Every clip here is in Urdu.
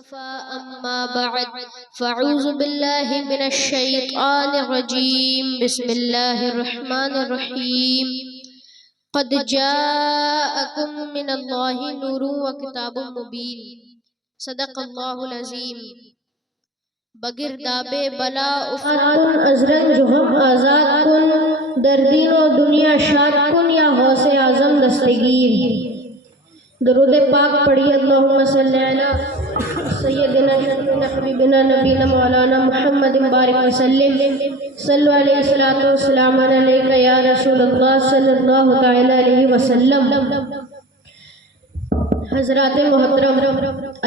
أما بعد فأعوذ بالله من الشيطان الرجيم بسم الله الرحمن الرحيم قد جاءكم من الله نور وكتاب مبين صدق الله العظيم بگرداب بلا افراد ازرن جو ہم آزاد کن در دین و دنیا شاد کن یا غوث اعظم دستگیر درود پاک پڑھی اللہم صلی علی سیدنا شفیعنا حبیبنا نبینا مولانا محمد بارک وسلم صلو علیہ الصلوۃ والسلام علیک یا رسول اللہ صلی اللہ تعالی علیہ وسلم۔ حضرات محترم،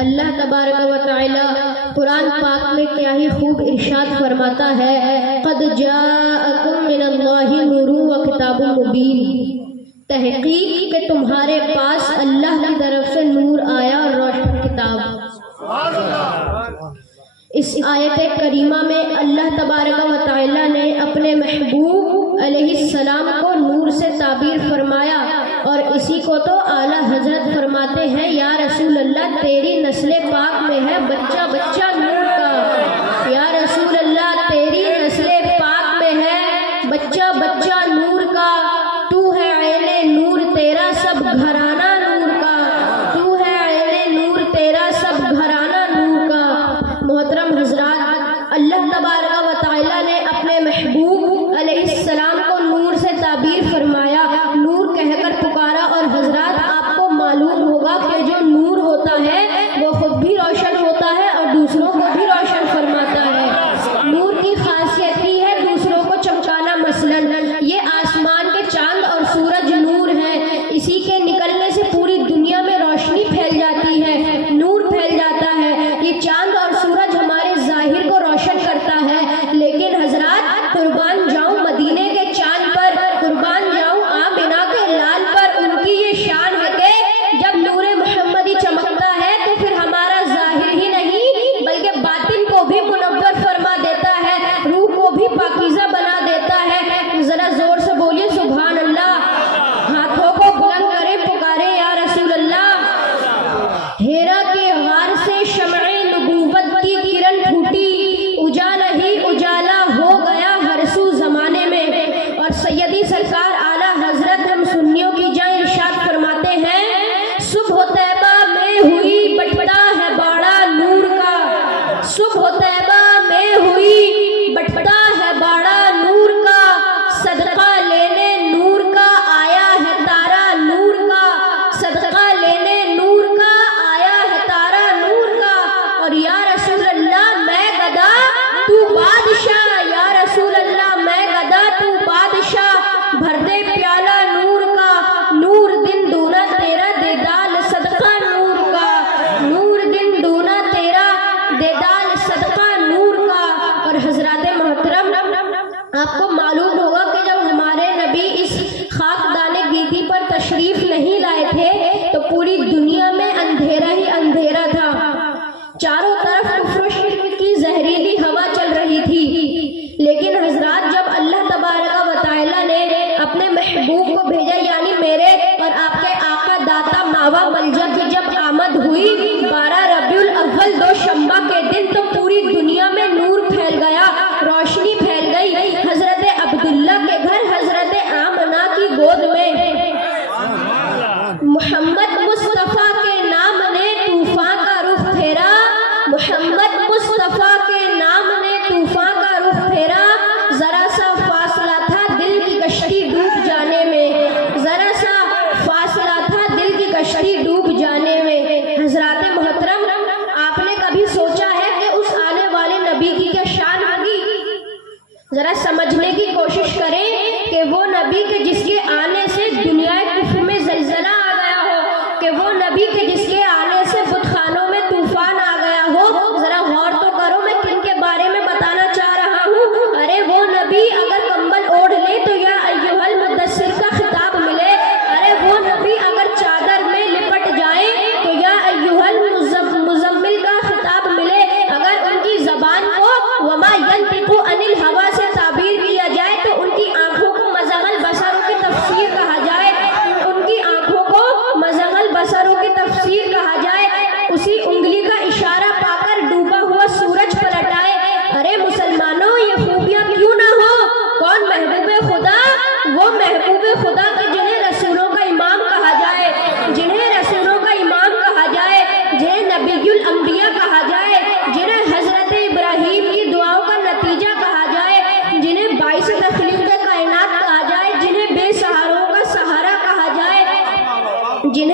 اللہ تبارک و تعالی قرآن پاک میں کیا ہی خوب ارشاد فرماتا ہے، قد جاءکم من اللہ نور و کتاب مبین، تحقیق کہ تمہارے پاس اللہ کی طرف سے نور آیا اور روشن کتاب۔ اس آیت کریمہ میں اللہ تبارک و تعالی نے اپنے محبوب علیہ السلام کو نور سے تعبیر فرمایا، اور اسی کو تو اعلیٰ حضرت فرماتے ہیں، یا رسول اللہ تیری نسل پاک میں ہے بچہ بچہ نور کا، یا رسول اللہ تیری نسل پاک میں ہے بچہ بچہ نور کا، تو ہے عین نور تیرا سب گھرانہ نور کا، تو ہے عین نور تیرا سب گھرانہ نور کا۔ محترم حضرات، اللہ تبارک و تعالی نے اپنے محبوب علیہ السلام کو نور سے تعبیر فرمایا، نور کہہ کر پکارا، اور حضرات آپ کو معلوم ہوگا کہ جو نور ہوتا ہے وہ خود بھی روشن ہوتا ہے اور دوسروں کو بھی روشن فرماتا ہے۔ نور کی خاصیت ہی ہے دوسروں کو چمکانا، مثلاً یہ آسمان کے چاند اور سورج نور ہے، اسی کے نکلنے سے پوری دنیا میں روشنی پھیل جاتی ہے، نور پھیل جاتا ہے۔ یہ چاند اور سورج ہمارے ظاہر کو روشن کرتا ہے، لیکن حضرات قربان جاؤں مدینے کے چاند پر، قربان جاؤں آمنہ کے لال پر، ان کی یہ شان ہے کہ جب نور محمدی چمکتا ہے تو پھر ہمارا ظاہر ہی نہیں بلکہ باطن کو بھی منور فرما دیتا ہے، روح کو بھی پاکیزہ بنا دیتا ہے۔ ذرا زور سے بولیے سبحان اللہ، ہاتھوں کو بلند کریں، پکارے یا رسول اللہ۔ ہیرا کے غار سے شمع نبوت کی کرن پھوٹی، اجالا ہی اجالا ہو گیا ہر سو زمانے میں، اور سیدی سرکار اعلیٰ حضرت ہم سنیوں کی جائیں ارشاد فرماتے ہیں، صبح طیبہ میں ہوئی بٹتا ہے باڑا نور کا، صبح طیبہ میں ہوئی بٹتا ہے باڑا نور کا، صدقہ لینے نور کا آیا ہے تارا نور کا، صدقہ لینے نور کا آیا ہے تارا نور کا، اور یا رسول اللہ میں گدا تو بادشاہ، یا رسول اللہ میں گدا تو بادشاہ، بھر دے پیالہ نور کا، نور دن دونا تیرا دیدال صدقہ نور کا، نور دن دونا تیرا دیدال صدقہ نور کا۔ اور حضرات محترم، آپ کو معلوم ہوگا کہ جب ہمارے نبی اس خاکدان گیتی پر تشریف نہیں لائے تھے تو پوری دنیا میں اندھیرا ہی اندھیرا تھا، چاروں طرف کفر و شرک کی زہریلی ہوا چل رہی تھی، لیکن حضرات جب اللہ تبارک و تعالی نے اپنے محبوب کو بھیجا، یعنی میرے اور آپ کے آقا داتا ماوا ملجا کی جب آمد ہوئی 12 ربیع الاول دوشنبہ کے دن، تو پوری دنیا میں نور پھیل گیا، روشنی پھیل گئی۔ حضرت عبداللہ کے گھر حضرت آمنہ کی گود میں محمد مصطفیٰ کے نام نے طوفان کا رخ پھیرا، محمد مصطفیٰ کے نام نے طوفان کا رخ پھیرا، ذرا سا فاصلہ تھا دل کی کشتی ڈوب جانے میں، ذرا سا فاصلہ تھا دل کی کشتی ڈوب جانے میں۔ حضرات محترم، آپ نے کبھی سوچا ہے کہ اس آنے والے نبی کی کیا شان ہوگی؟ ذرا سمجھنے کی کوشش کریں کہ وہ نبی کے جس کے آنے سے دنیا کفر میں زلزلہ آ گیا ہو، کہ وہ نبی کے جس کے آنے سے بت خانوں میں طوفان آ گیا ہو، ذرا غور تو کرو میں کن کے بارے میں بتانا چاہ رہا ہوں۔ ارے وہ نبی اگر کمبل اوڑھ لے تو یا ایھا المدثر کا خطاب ملے، ارے وہ نبی اگر چادر میں لپٹ جائیں تو یا ایھا المزمل کا خطاب ملے، اگر ان کی زبان کو وما ینطق عن الہوی سے تعبیر کیا جائے تو ان کی آنکھوں کو مزغ البصر کی تفسیر کہا جائے، ان کی آنکھوں کو مزغ البصر کی تفسیر کہا جائے،